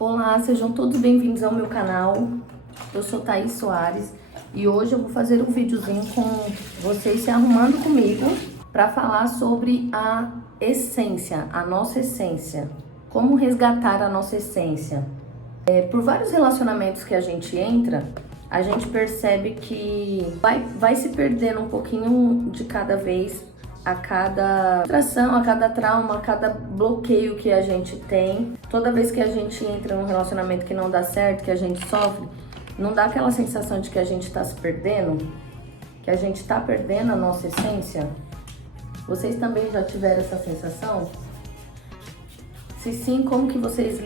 Olá, sejam todos bem-vindos ao meu canal. Eu sou Thaís Soares e hoje eu vou fazer um videozinho com vocês se arrumando comigo para falar sobre a essência, a nossa essência. Como resgatar a nossa essência. Por vários relacionamentos que a gente entra, a gente percebe que vai se perdendo um pouquinho de cada vez, a cada frustração, a cada trauma, a cada bloqueio que a gente tem. Toda vez que a gente entra num relacionamento que não dá certo, que a gente sofre, não dá aquela sensação de que a gente tá se perdendo? Que a gente tá perdendo a nossa essência? Vocês também já tiveram essa sensação? Se sim, como que vocês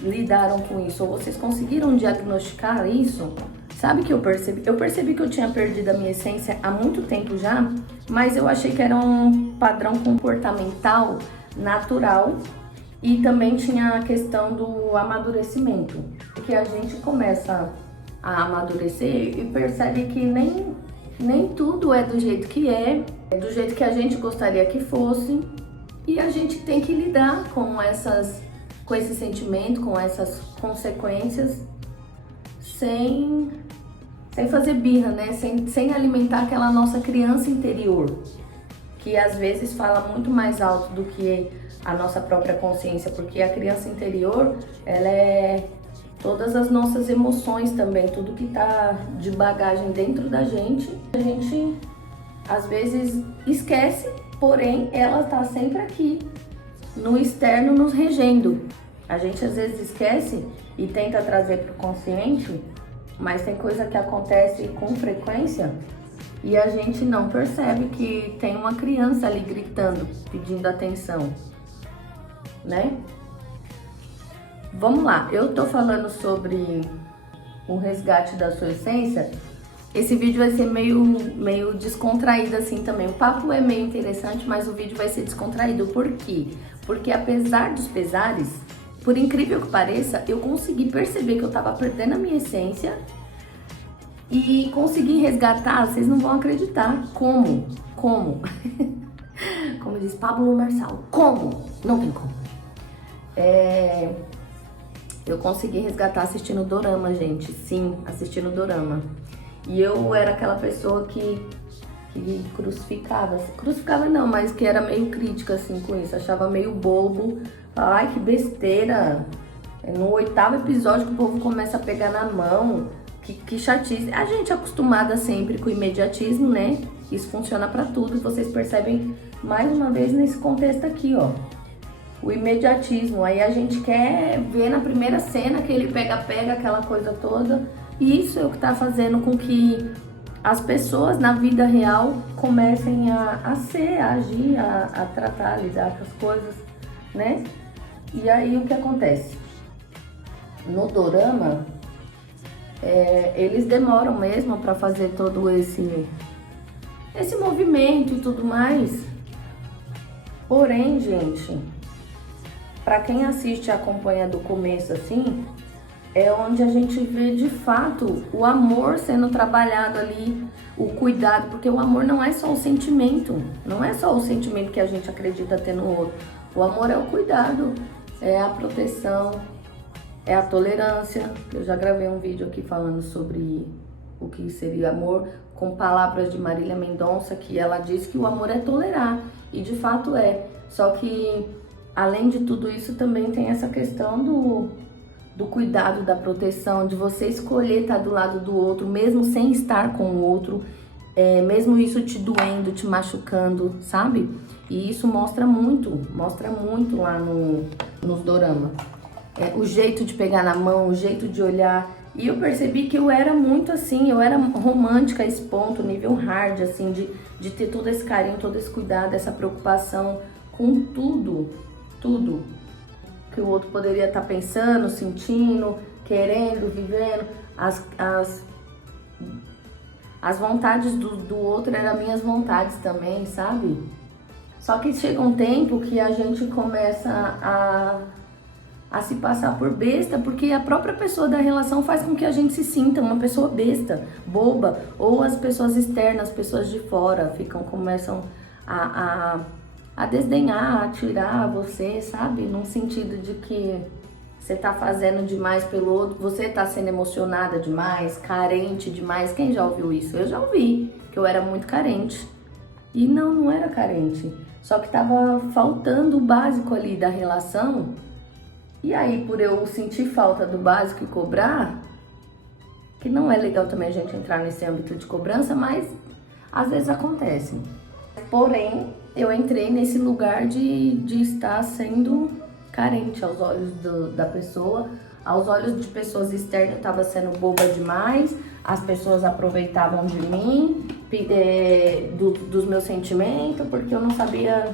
lidaram com isso? Ou vocês conseguiram diagnosticar isso? Sabe o que eu percebi? Eu percebi que eu tinha perdido a minha essência há muito tempo já, mas eu achei que era um padrão comportamental natural e também tinha a questão do amadurecimento, porque a gente começa a amadurecer e percebe que nem tudo é do jeito que é do jeito que a gente gostaria que fosse, e a gente tem que lidar com esse sentimento, com essas consequências, sem fazer birra, né? Sem alimentar aquela nossa criança interior, que às vezes fala muito mais alto do que a nossa própria consciência, porque a criança interior, ela é todas as nossas emoções também, tudo que tá de bagagem dentro da gente, a gente às vezes esquece, porém ela tá sempre aqui, no externo, nos regendo. A gente às vezes esquece e tenta trazer pro consciente, mas tem coisa que acontece com frequência e a gente não percebe que tem uma criança ali gritando, pedindo atenção, né? Vamos lá, eu tô falando sobre o resgate da sua essência. Esse vídeo vai ser meio descontraído assim também. O papo é meio interessante, mas o vídeo vai ser descontraído. Por quê? Porque apesar dos pesares, por incrível que pareça, eu consegui perceber que eu tava perdendo a minha essência e consegui resgatar. Vocês não vão acreditar. Como? Como diz Pablo Marçal, como? Não tem como. Eu consegui resgatar assistindo dorama, gente. Sim, assistindo dorama. E eu era aquela pessoa que crucificava não, mas que era meio crítica assim com isso, achava meio bobo. Ai, que besteira. No 8º episódio que o povo começa a pegar na mão, que chatice. A gente é acostumada sempre com o imediatismo, né? Isso funciona pra tudo, e vocês percebem mais uma vez nesse contexto aqui, ó. O imediatismo, aí a gente quer ver na primeira cena que ele pega aquela coisa toda. E isso é o que tá fazendo com que as pessoas na vida real comecem a agir, a tratar, a lidar com as coisas, né? E aí o que acontece? No dorama, eles demoram mesmo para fazer todo esse movimento e tudo mais. Porém, gente, para quem assiste e acompanha do começo assim, é onde a gente vê de fato o amor sendo trabalhado ali, o cuidado, porque o amor não é só o sentimento, não é só o sentimento que a gente acredita ter no outro. O amor é o cuidado, é a proteção, é a tolerância. Eu já gravei um vídeo aqui falando sobre o que seria amor, com palavras de Marília Mendonça, que ela diz que o amor é tolerar, e de fato é. Só que, além de tudo isso, também tem essa questão do cuidado, da proteção, de você escolher estar do lado do outro, mesmo sem estar com o outro, mesmo isso te doendo, te machucando, sabe? E isso mostra muito lá nos dorama. O jeito de pegar na mão, o jeito de olhar. E eu percebi que eu era muito assim, eu era romântica a esse ponto, nível hard, assim, de ter todo esse carinho, todo esse cuidado, essa preocupação com tudo que o outro poderia estar pensando, sentindo, querendo, vivendo. As vontades do outro eram minhas vontades também, sabe? Só que chega um tempo que a gente começa a se passar por besta, porque a própria pessoa da relação faz com que a gente se sinta uma pessoa besta, boba, ou as pessoas externas, as pessoas de fora, começam a desdenhar, a tirar você, sabe? Num sentido de que você tá fazendo demais pelo outro, você tá sendo emocionada demais, carente demais. Quem já ouviu isso? Eu já ouvi, que eu era muito carente. E não era carente. Só que tava faltando o básico ali da relação. E aí, por eu sentir falta do básico e cobrar, que não é legal também a gente entrar nesse âmbito de cobrança, mas às vezes acontece. Porém, eu entrei nesse lugar de estar sendo carente aos olhos da pessoa, aos olhos de pessoas externas. Eu estava sendo boba demais, as pessoas aproveitavam de mim, dos meus sentimentos, porque eu não sabia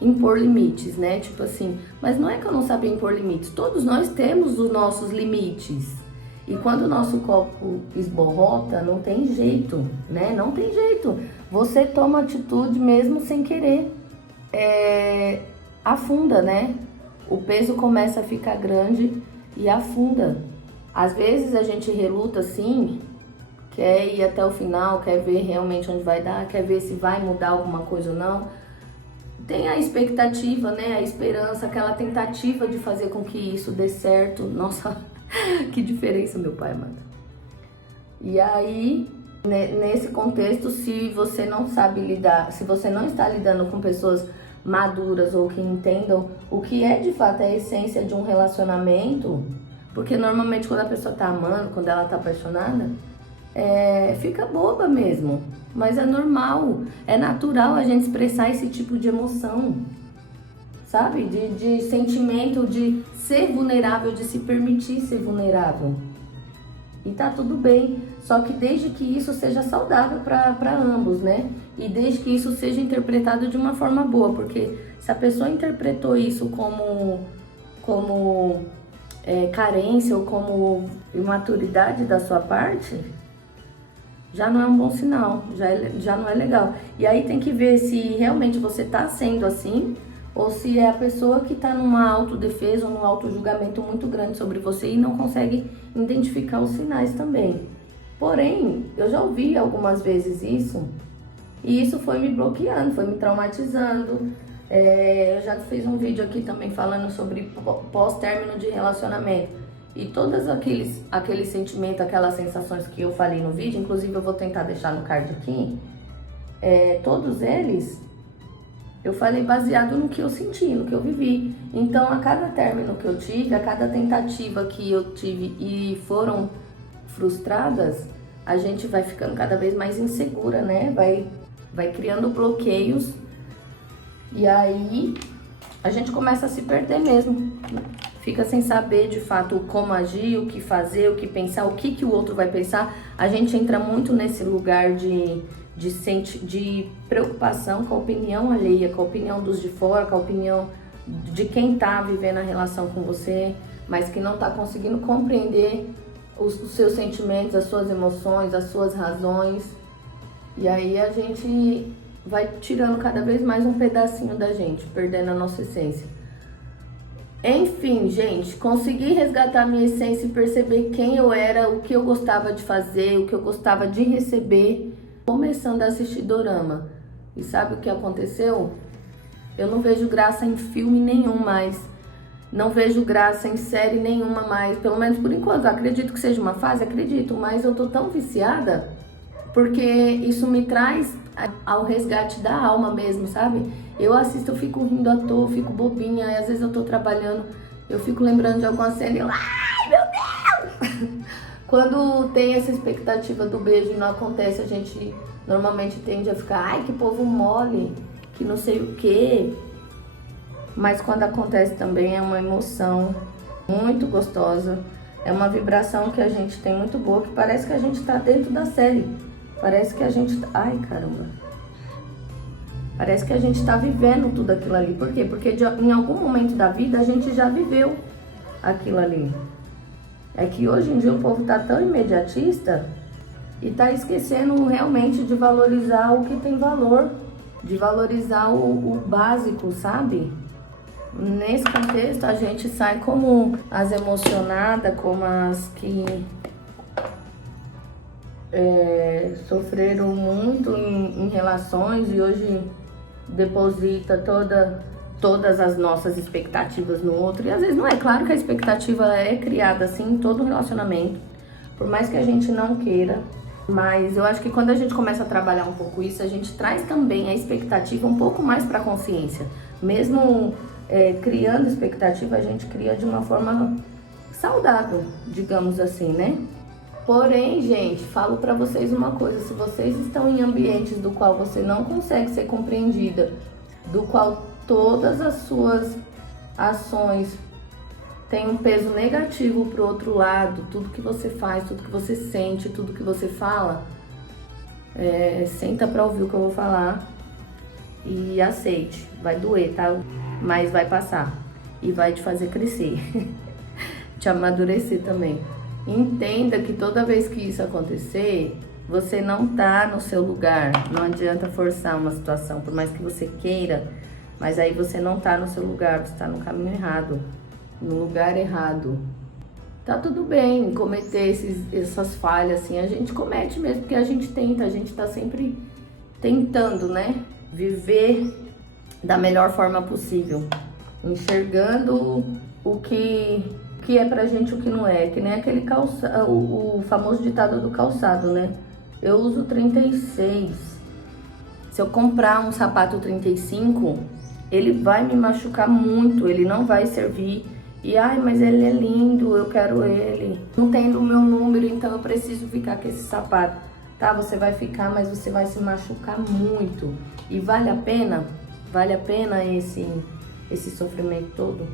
impor limites, né? Tipo assim, mas não é que eu não sabia impor limites, todos nós temos os nossos limites. E quando o nosso copo esborrota, não tem jeito, né? Não tem jeito. Você toma atitude mesmo sem querer. Afunda, né? O peso começa a ficar grande e afunda. Às vezes a gente reluta assim, quer ir até o final, quer ver realmente onde vai dar, quer ver se vai mudar alguma coisa ou não. Tem a expectativa, né? A esperança, aquela tentativa de fazer com que isso dê certo. Nossa, que diferença, meu pai amado. E aí, nesse contexto, se você não sabe lidar, se você não está lidando com pessoas maduras ou que entendam o que é de fato a essência de um relacionamento, porque normalmente quando a pessoa tá amando, quando ela tá apaixonada, fica boba mesmo, mas é normal, é natural a gente expressar esse tipo de emoção, sabe? De sentimento, de ser vulnerável, de se permitir ser vulnerável. E tá tudo bem, só que desde que isso seja saudável para ambos, né? E desde que isso seja interpretado de uma forma boa, porque se a pessoa interpretou isso como carência ou como imaturidade da sua parte, já não é um bom sinal, já não é legal. E aí tem que ver se realmente você tá sendo assim, ou se é a pessoa que está numa autodefesa ou num autojulgamento muito grande sobre você e não consegue identificar os sinais também. Porém, eu já ouvi algumas vezes isso, e isso foi me bloqueando, foi me traumatizando. Eu já fiz um vídeo aqui também falando sobre pós-término de relacionamento. E todos aqueles sentimentos, aquelas sensações que eu falei no vídeo, inclusive eu vou tentar deixar no card aqui, todos eles eu falei baseado no que eu senti, no que eu vivi. Então, a cada término que eu tive, a cada tentativa que eu tive e foram frustradas, a gente vai ficando cada vez mais insegura, né? Vai criando bloqueios e aí a gente começa a se perder mesmo. Fica sem saber de fato como agir, o que fazer, o que pensar, o que o outro vai pensar. A gente entra muito nesse lugar de preocupação com a opinião alheia, com a opinião dos de fora, com a opinião de quem tá vivendo a relação com você, mas que não tá conseguindo compreender os seus sentimentos, as suas emoções, as suas razões. E aí a gente vai tirando cada vez mais um pedacinho da gente, perdendo a nossa essência. Enfim, gente, consegui resgatar minha essência e perceber quem eu era, o que eu gostava de fazer, o que eu gostava de receber, começando a assistir dorama. E sabe o que aconteceu? Eu não vejo graça em filme nenhum mais. Não vejo graça em série nenhuma mais. Pelo menos por enquanto. Eu acredito que seja uma fase, acredito. Mas eu tô tão viciada porque isso me traz ao resgate da alma mesmo, sabe? Eu assisto, eu fico rindo à toa, eu fico bobinha. Aí às vezes eu tô trabalhando, eu fico lembrando de alguma cena e eu... Ai, meu Deus! Quando tem essa expectativa do beijo e não acontece, a gente normalmente tende a ficar, ai, que povo mole, que não sei o quê. Mas quando acontece também é uma emoção muito gostosa, é uma vibração que a gente tem muito boa, que parece que a gente tá dentro da série. Parece que a gente... Ai, caramba. Parece que a gente tá vivendo tudo aquilo ali. Por quê? Porque em algum momento da vida a gente já viveu aquilo ali. É que hoje em dia o povo tá tão imediatista e tá esquecendo realmente de valorizar o que tem valor, de valorizar o básico, sabe? Nesse contexto a gente sai como as emocionadas, como as que sofreram muito em relações e hoje deposita toda todas as nossas expectativas no outro. E às vezes não é. Claro que a expectativa é criada assim em todo relacionamento, por mais que a gente não queira. Mas eu acho que quando a gente começa a trabalhar um pouco isso, a gente traz também a expectativa um pouco mais para a consciência. Mesmo criando expectativa, a gente cria de uma forma saudável, digamos assim, né? Porém, gente, falo pra vocês uma coisa: se vocês estão em ambientes do qual você não consegue ser compreendida, do qual todas as suas ações têm um peso negativo pro outro lado, tudo que você faz, tudo que você sente, tudo que você fala, senta pra ouvir o que eu vou falar e aceite. Vai doer, tá? Mas vai passar e vai te fazer crescer, te amadurecer também. Entenda que toda vez que isso acontecer, você não tá no seu lugar. Não adianta forçar uma situação, por mais que você queira, mas aí você não tá no seu lugar, você tá no caminho errado, no lugar errado. Tá tudo bem cometer essas falhas, assim, a gente comete mesmo, porque a gente tenta, a gente tá sempre tentando, né, viver da melhor forma possível, enxergando o que é pra gente, o que não é. Que nem aquele o famoso ditado do calçado, né? Eu uso 36. Se eu comprar um sapato 35, ele vai me machucar muito, ele não vai servir. E ai, mas ele é lindo, eu quero ele. Não tem no meu número, então eu preciso ficar com esse sapato. Tá, você vai ficar, mas você vai se machucar muito. E vale a pena? Vale a pena esse sofrimento todo?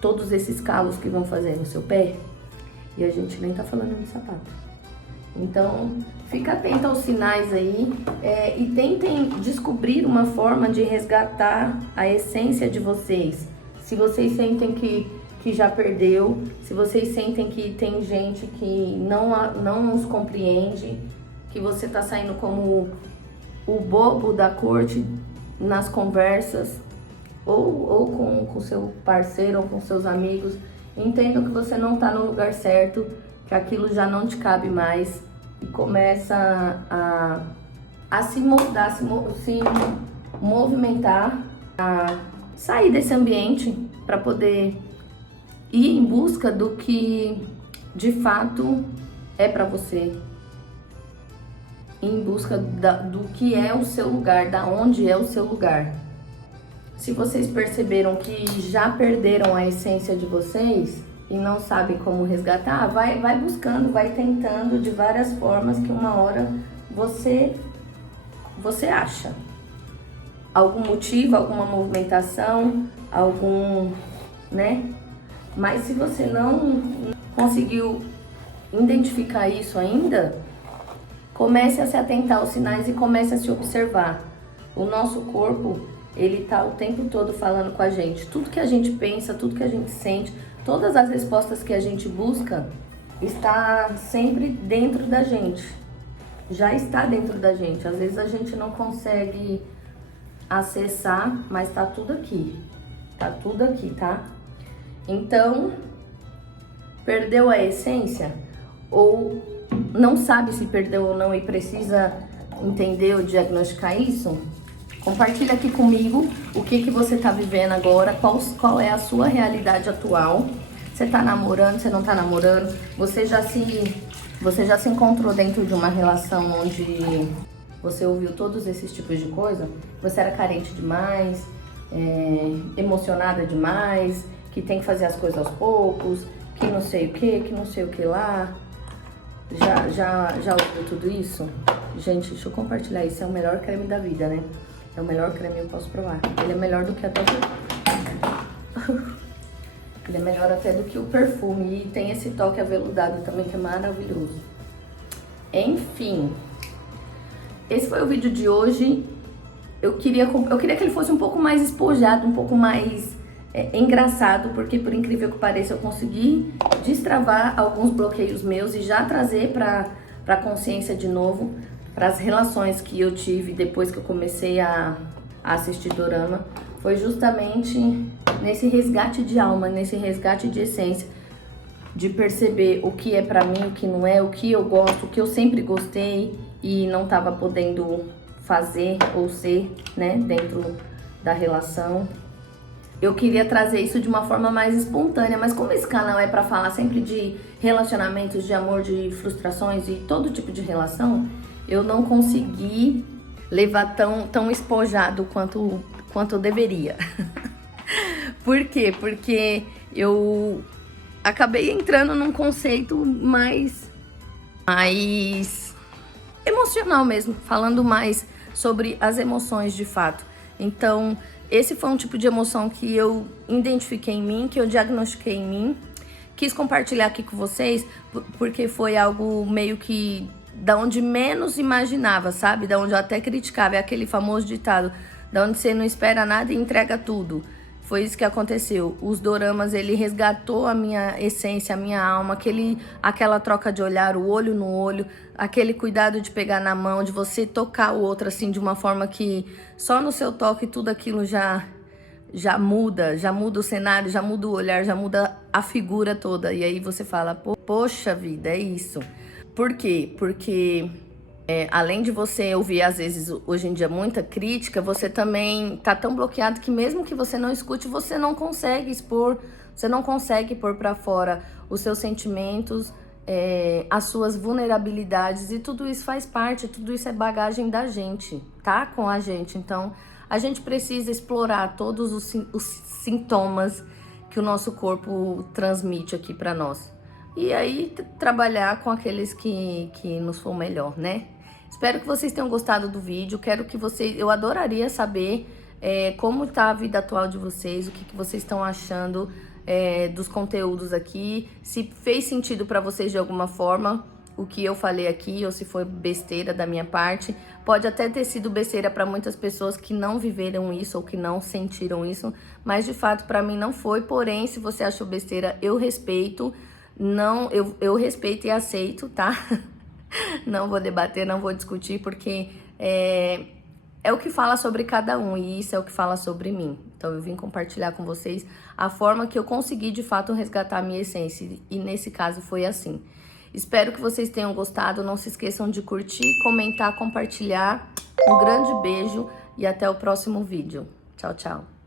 Todos esses calos que vão fazer no seu pé? E a gente nem tá falando de sapato. Então, fica atento aos sinais aí, e tentem descobrir uma forma de resgatar a essência de vocês. Se vocês sentem que já perdeu, se vocês sentem que tem gente que não os compreende, que você tá saindo como o bobo da corte nas conversas, ou com seu parceiro, ou com seus amigos, entenda que você não tá no lugar certo, que aquilo já não te cabe mais, e começa a se moldar, se movimentar, a sair desse ambiente para poder ir em busca do que de fato é para você, em busca do que é o seu lugar, da onde é o seu lugar. Se vocês perceberam que já perderam a essência de vocês e não sabem como resgatar, vai buscando, vai tentando de várias formas, que uma hora você acha algum motivo, alguma movimentação, né? Mas se você não conseguiu identificar isso ainda, comece a se atentar aos sinais e comece a se observar. O nosso corpo, ele tá o tempo todo falando com a gente. Tudo que a gente pensa, tudo que a gente sente, todas as respostas que a gente busca, está sempre dentro da gente. Já está dentro da gente. Às vezes a gente não consegue acessar, mas tá tudo aqui. Tá tudo aqui, tá? Então, perdeu a essência? Ou não sabe se perdeu ou não e precisa entender ou diagnosticar isso? Compartilha aqui comigo o que você tá vivendo agora, qual é a sua realidade atual. Você tá namorando, você não tá namorando? Você já se encontrou dentro de uma relação onde você ouviu todos esses tipos de coisa? Você era carente demais, emocionada demais, que tem que fazer as coisas aos poucos, que não sei o que não sei o que lá. Já ouviu tudo isso? Gente, deixa eu compartilhar isso. É o melhor creme da vida, né? É o melhor creme, eu posso provar. Ele é melhor do que até Ele é melhor até do que o perfume. E tem esse toque aveludado também, que é maravilhoso. Enfim, esse foi o vídeo de hoje. Eu queria que ele fosse um pouco mais espojado, um pouco mais engraçado, porque por incrível que pareça, eu consegui destravar alguns bloqueios meus e já trazer para a consciência de novo, para as relações que eu tive depois que eu comecei a assistir dorama. Foi justamente nesse resgate de alma, nesse resgate de essência, de perceber o que é pra mim, o que não é, o que eu gosto, o que eu sempre gostei e não tava podendo fazer ou ser, né, dentro da relação. eu queria trazer isso de uma forma mais espontânea, mas como esse canal é pra falar sempre de relacionamentos, de amor, de frustrações e todo tipo de relação, eu não consegui levar tão espojado quanto eu deveria. Por quê? Porque eu acabei entrando num conceito mais emocional mesmo, falando mais sobre as emoções de fato. Então, esse foi um tipo de emoção que eu identifiquei em mim, que eu diagnostiquei em mim. Quis compartilhar aqui com vocês, porque foi algo meio que da onde menos imaginava, sabe? Da onde eu até criticava, é aquele famoso ditado, da onde você não espera nada e entrega tudo. Foi isso que aconteceu. Os doramas, ele resgatou a minha essência, a minha alma, aquela troca de olhar, o olho no olho, aquele cuidado de pegar na mão, de você tocar o outro assim de uma forma que só no seu toque tudo aquilo já muda o cenário, já muda o olhar, já muda a figura toda. E aí você fala, poxa vida, é isso. Por quê? Porque além de você ouvir, às vezes, hoje em dia, muita crítica, você também tá tão bloqueado que mesmo que você não escute, você não consegue expor, você não consegue pôr pra fora os seus sentimentos, as suas vulnerabilidades, e tudo isso faz parte, tudo isso é bagagem da gente, tá? Com a gente. Então, a gente precisa explorar todos os sintomas que o nosso corpo transmite aqui pra nós. E aí, trabalhar com aqueles que nos for melhor, né? Espero que vocês tenham gostado do vídeo. Eu adoraria saber como tá a vida atual de vocês, o que vocês estão achando dos conteúdos aqui, se fez sentido para vocês de alguma forma o que eu falei aqui, ou se foi besteira da minha parte. Pode até ter sido besteira para muitas pessoas que não viveram isso ou que não sentiram isso, mas de fato para mim não foi. Porém, se você achou besteira, eu respeito. Não, eu respeito e aceito, tá? Não vou debater, não vou discutir, porque é o que fala sobre cada um e isso é o que fala sobre mim. Então eu vim compartilhar com vocês a forma que eu consegui de fato resgatar a minha essência, e nesse caso foi assim. Espero que vocês tenham gostado, não se esqueçam de curtir, comentar, compartilhar. Um grande beijo e até o próximo vídeo. Tchau, tchau.